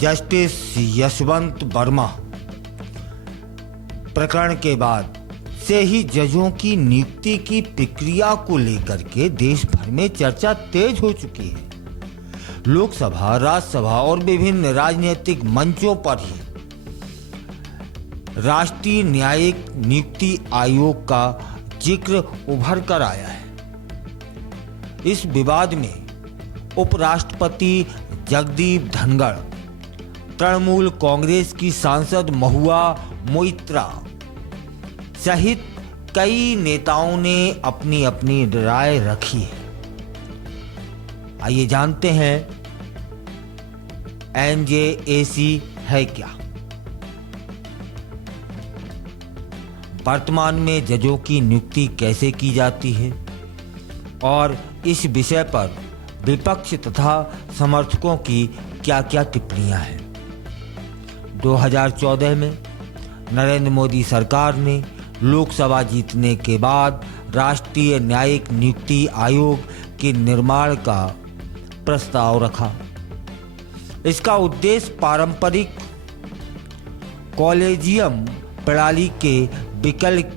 Justice Yashwant Verma प्रकरण के बाद से ही जजों की नियुक्ति की प्रक्रिया को लेकर के देश भर में चर्चा तेज हो चुकी है। लोकसभा, राज्यसभा और विभिन्न राजनीतिक मंचों पर ही राष्ट्रीय न्यायिक नियुक्ति आयोग का जिक्र उभर कर आया है। इस विवाद में उपराष्ट्रपति जगदीप धनखड़, तृणमूल कांग्रेस की सांसद महुआ मोइत्रा सहित कई नेताओं ने अपनी अपनी राय रखी है। आइए जानते हैं एनजेएसी है क्या। वर्तमान में जजों की नियुक्ति कैसे की जाती है और इस विषय पर विपक्ष तथा समर्थकों की क्या क्या टिप्पणियां हैं। 2014 में नरेंद्र मोदी सरकार ने लोकसभा जीतने के बाद राष्ट्रीय न्यायिक नियुक्ति आयोग के निर्माण का प्रस्ताव रखा। इसका उद्देश्य पारंपरिक कॉलेजियम प्रणाली के विकल्प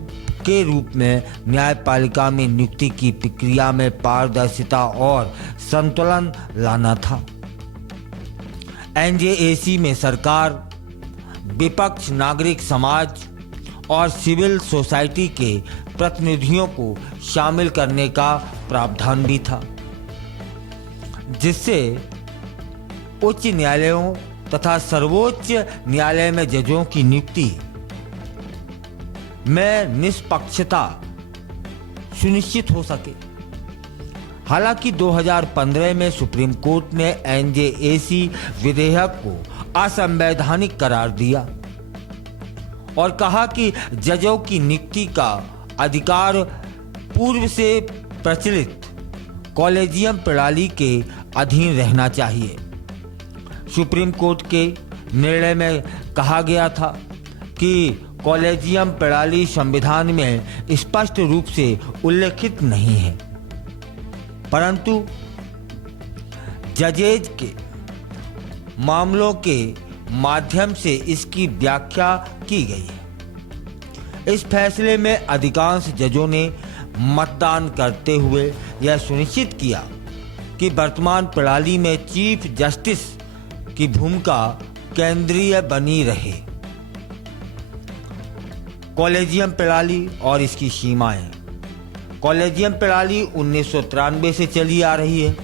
के रूप में न्यायपालिका में नियुक्ति की प्रक्रिया में पारदर्शिता और संतुलन लाना था। एनजेएसी में सरकार, विपक्ष, नागरिक समाज और सिविल सोसाइटी के प्रतिनिधियों को शामिल करने का प्रावधान भी था, जिससे उच्च न्यायालयों तथा सर्वोच्च न्यायालय में जजों की नियुक्ति में निष्पक्षता सुनिश्चित हो सके। हालांकि 2015 में सुप्रीम कोर्ट ने एनजेएसी विधेयक को असंवैधानिक करार दिया और कहा कि जजों की नियुक्ति का अधिकार पूर्व से प्रचलित कॉलेजियम प्रणाली के अधीन रहना चाहिए। सुप्रीम कोर्ट के निर्णय में कहा गया था कि कॉलेजियम प्रणाली संविधान में स्पष्ट रूप से उल्लेखित नहीं है, परंतु जजेज के मामलों के माध्यम से इसकी व्याख्या की गई है। इस फैसले में अधिकांश जजों ने मतदान करते हुए यह सुनिश्चित किया कि वर्तमान प्रणाली में चीफ जस्टिस की भूमिका केंद्रीय बनी रहे। कॉलेजियम प्रणाली और इसकी सीमाएं। कॉलेजियम प्रणाली 1993 से चली आ रही है,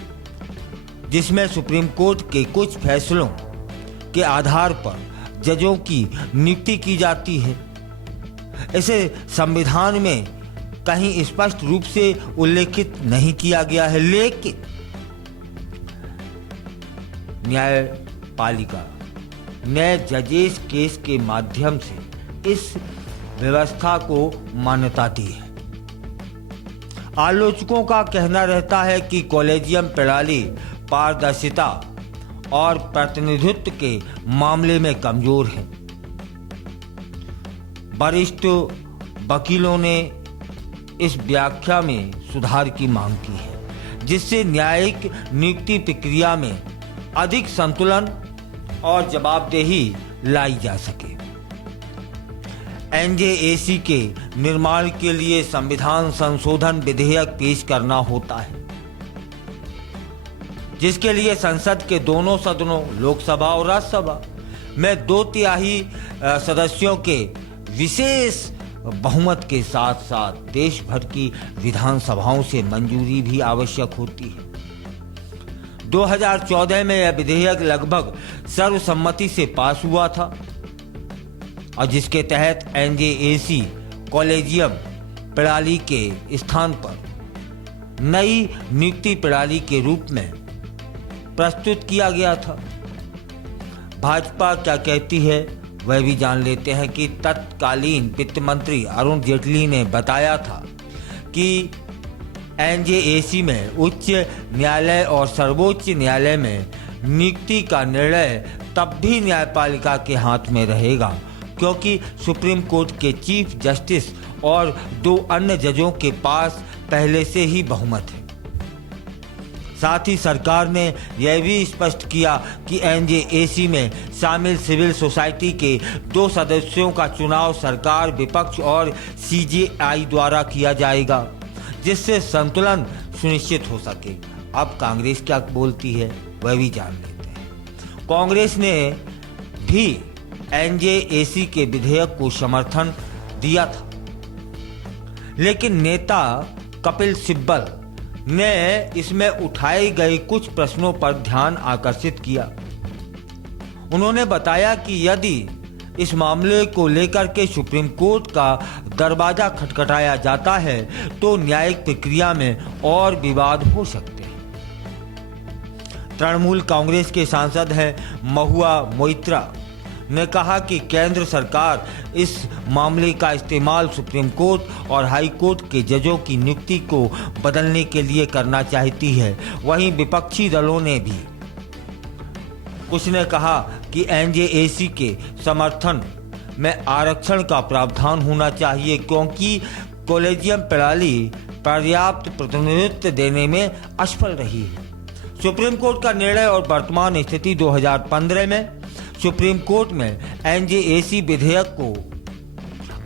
जिसमें सुप्रीम कोर्ट के कुछ फैसलों के आधार पर जजों की नियुक्ति की जाती है। इसे संविधान में कहीं स्पष्ट रूप से उल्लेखित नहीं किया गया है, लेकिन न्यायपालिका नए जजेस केस के माध्यम से इस व्यवस्था को मान्यता दी है। आलोचकों का कहना रहता है कि कॉलेजियम प्रणाली पारदर्शिता और प्रतिनिधित्व के मामले में कमजोर है। वरिष्ठ वकीलों ने इस व्याख्या में सुधार की मांग की है, जिससे न्यायिक नियुक्ति प्रक्रिया में अधिक संतुलन और जवाबदेही लाई जा सके। एनजेएसी के निर्माण के लिए संविधान संशोधन विधेयक पेश करना होता है, जिसके लिए संसद के दोनों सदनों, लोकसभा और राज्यसभा में 2/3 सदस्यों के विशेष बहुमत के साथ साथ देश भर की विधानसभाओं से मंजूरी भी आवश्यक होती है। 2014 में यह विधेयक लगभग सर्वसम्मति से पास हुआ था और जिसके तहत एनजेएसी कॉलेजियम प्रणाली के स्थान पर नई नियुक्ति प्रणाली के रूप में प्रस्तुत किया गया था। भाजपा क्या कहती है वह भी जान लेते हैं कि तत्कालीन वित्त मंत्री अरुण जेटली ने बताया था कि एनजेएसी में उच्च न्यायालय और सर्वोच्च न्यायालय में नियुक्ति का निर्णय तब भी न्यायपालिका के हाथ में रहेगा, क्योंकि सुप्रीम कोर्ट के चीफ जस्टिस और 2 अन्य जजों के पास पहले से ही बहुमत है। साथ ही सरकार ने यह भी स्पष्ट किया कि एनजेएसी में शामिल सिविल सोसाइटी के 2 सदस्यों का चुनाव सरकार, विपक्ष और सीजेआई द्वारा किया जाएगा, जिससे संतुलन सुनिश्चित हो सके। अब कांग्रेस क्या बोलती है वह भी जान लेते हैं। कांग्रेस ने भी एनजेएसी के विधेयक को समर्थन दिया था, लेकिन नेता कपिल सिब्बल ने इसमें उठाए गए कुछ प्रश्नों पर ध्यान आकर्षित किया। उन्होंने बताया कि यदि इस मामले को लेकर के सुप्रीम कोर्ट का दरवाजा खटखटाया जाता है तो न्यायिक प्रक्रिया में और विवाद हो सकते हैं। तृणमूल कांग्रेस के सांसद हैं महुआ मोइत्रा ने कहा कि केंद्र सरकार इस मामले का इस्तेमाल सुप्रीम कोर्ट और हाई कोर्ट के जजों की नियुक्ति को बदलने के लिए करना चाहती है। वहीं विपक्षी दलों ने भी कुछ ने कहा कि एनजेएसी के समर्थन में आरक्षण का प्रावधान होना चाहिए, क्योंकि कॉलेजियम प्रणाली पर्याप्त प्रतिनिधित्व देने में असफल रही है। सुप्रीम कोर्ट का निर्णय और वर्तमान स्थिति 2015 में सुप्रीम कोर्ट में एनजेएसी विधेयक को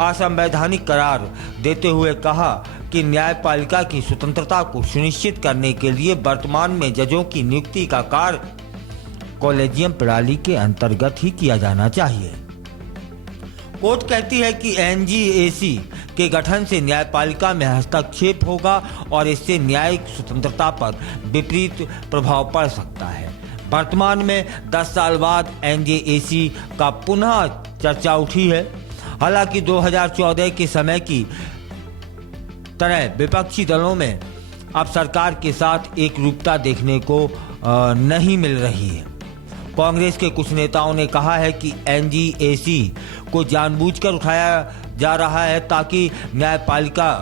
असंवैधानिक करार देते हुए कहा कि न्यायपालिका की स्वतंत्रता को सुनिश्चित करने के लिए वर्तमान में जजों की नियुक्ति का कार्य कॉलेजियम प्रणाली के अंतर्गत ही किया जाना चाहिए। कोर्ट कहती है कि एनजेएसी के गठन से न्यायपालिका में हस्तक्षेप होगा और इससे न्यायिक स्वतंत्रता पर विपरीत प्रभाव पड़ सकता है। वर्तमान में 10 साल बाद एनजेएसी का पुनः चर्चा उठी है। हालांकि 2014 के समय की तरह विपक्षी दलों में अब सरकार के साथ एकरूपता देखने को नहीं मिल रही है। कांग्रेस के कुछ नेताओं ने कहा है कि एनजेएसी को जानबूझकर उठाया जा रहा है ताकि न्यायपालिका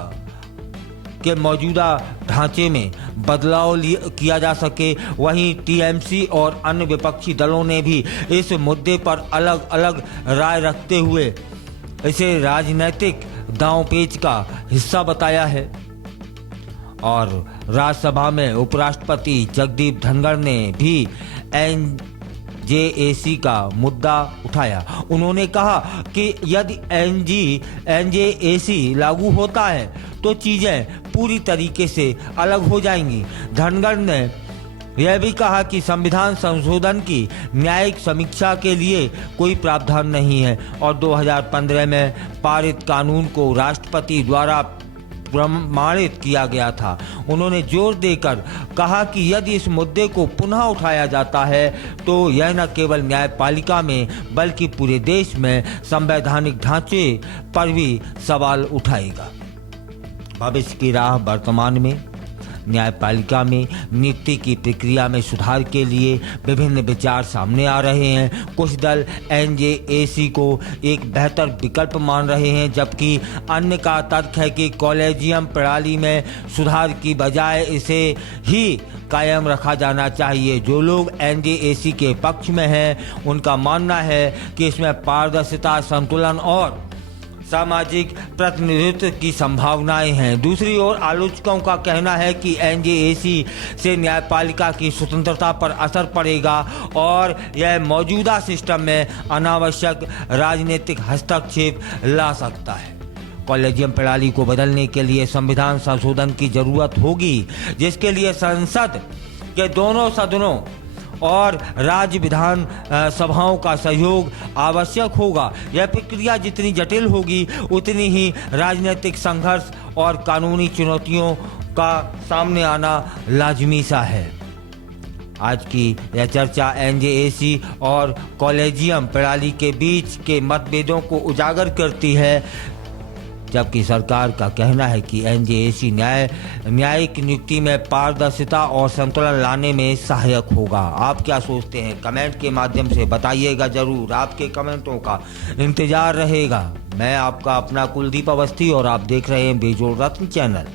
के मौजूदा ढांचे में बदलाव किया जा सके। वहीं टीएमसी और अन्य विपक्षी दलों ने भी इस मुद्दे पर अलग अलग राय रखते हुए इसे राजनीतिक दांवपेच का हिस्सा बताया है। और राज्यसभा में उपराष्ट्रपति जगदीप धनखड़ ने भी एनजेएसी का मुद्दा उठाया। उन्होंने कहा कि यदि एनजेएसी लागू होता है तो चीजें पूरी तरीके से अलग हो जाएंगी। धनखड़ ने यह भी कहा कि संविधान संशोधन की न्यायिक समीक्षा के लिए कोई प्रावधान नहीं है और 2015 में पारित कानून को राष्ट्रपति द्वारा प्रमाणित किया गया था। उन्होंने जोर देकर कहा कि यदि इस मुद्दे को पुनः उठाया जाता है तो यह न केवल न्यायपालिका में बल्कि पूरे देश में संवैधानिक ढांचे पर भी सवाल उठाएगा। भविष्य की राह वर्तमान में न्यायपालिका में नियुक्ति की प्रक्रिया में सुधार के लिए विभिन्न विचार सामने आ रहे हैं। कुछ दल एनजेएसी को एक बेहतर विकल्प मान रहे हैं, जबकि अन्य का तर्क है कि कॉलेजियम प्रणाली में सुधार की बजाय इसे ही कायम रखा जाना चाहिए। जो लोग एनजेएसी के पक्ष में हैं, उनका मानना है कि इसमें पारदर्शिता, संतुलन और सामाजिक प्रतिनिधित्व की संभावनाएं हैं। दूसरी ओर आलोचकों का कहना है कि एनजेएसी से न्यायपालिका की स्वतंत्रता पर असर पड़ेगा और यह मौजूदा सिस्टम में अनावश्यक राजनीतिक हस्तक्षेप ला सकता है। कॉलेजियम प्रणाली को बदलने के लिए संविधान संशोधन की जरूरत होगी, जिसके लिए संसद के दोनों सदनों और राज्य विधान सभाओं का सहयोग आवश्यक होगा। यह प्रक्रिया जितनी जटिल होगी उतनी ही राजनीतिक संघर्ष और कानूनी चुनौतियों का सामने आना लाजमी सा है। आज की यह चर्चा एनजेएसी और कॉलेजियम प्रणाली के बीच के मतभेदों को उजागर करती है, जबकि सरकार का कहना है कि एनजेएसी न्यायिक नियुक्ति में पारदर्शिता और संतुलन लाने में सहायक होगा। आप क्या सोचते हैं? कमेंट के माध्यम से बताइएगा जरूर। आपके कमेंटों का इंतजार रहेगा। मैं आपका अपना कुलदीप अवस्थी और आप देख रहे हैं बेजोड़ रत्न चैनल।